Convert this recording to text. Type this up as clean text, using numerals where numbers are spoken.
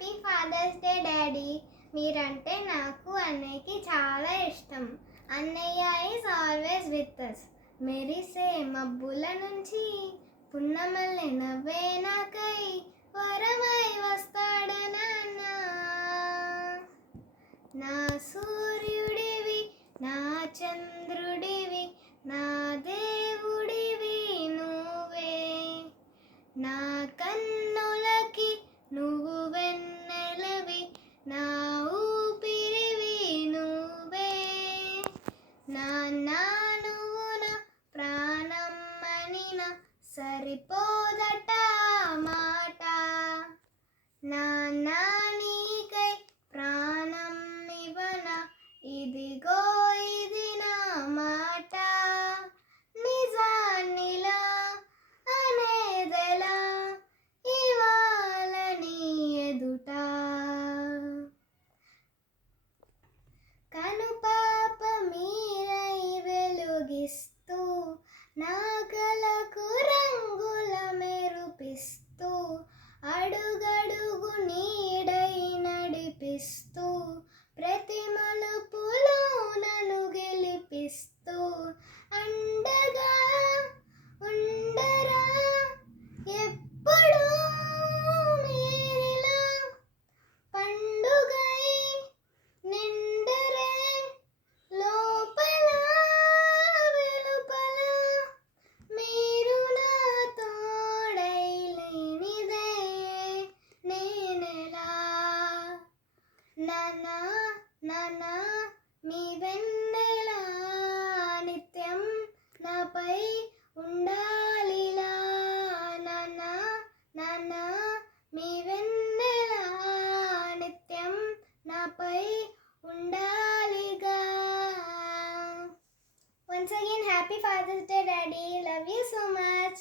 Happy fathers day daddy. మీరంటే నాకు అన్నయ్యకి చాలా ఇష్టం. అన్నయ్య ఈజ్ ఆల్వేస్ విత్ అస్. మెరిసే మబ్బుల నుంచి పున్నమల్లె నవ్వే నాకై వరమై వస్తాడ నాన్న. నా సూర్యుడివి, నా చంద్రుడివి, నా దేవుడివి నువ్వే. నా కన్నులకి నువ్వు వెన్నెలవి, నా ఊపిరివి నువ్వే. నాన్న నువ్వు నా ప్రాణం అనిన సరిపోదట మాట. నాన్న నీకై ప్రాణం ఇవ్వన, ఇదిగో ఇది నా మాట. నిజాన్నిలా అనేదెలా ఇవాళ నీ ఎదుట. కనుపాప మీరై వెలుగిస్తూ, నా కలకు రంగుల మెరుపిస్తూ, అడుగడుగు నీడై నడిపిస్తూ, ప్రతి మలుపులో నన్ను గెలిపిస్తూ, అండగా ఉండరా ఎప్పుడు మీరిలా. పండుగై నిండరే లోపల వెలుపల, మీరు నా తోడై లేనిదే నేనెలా. నాన్న నాన్న మీ వెన్నెలా నిత్యం నాపై ఉండాలిలా. నాన్న నాన్న మీ వెన్నెలా నిత్యం నాపై ఉండాలిగా. Once again, happy Father's Day, Daddy. Love you so much.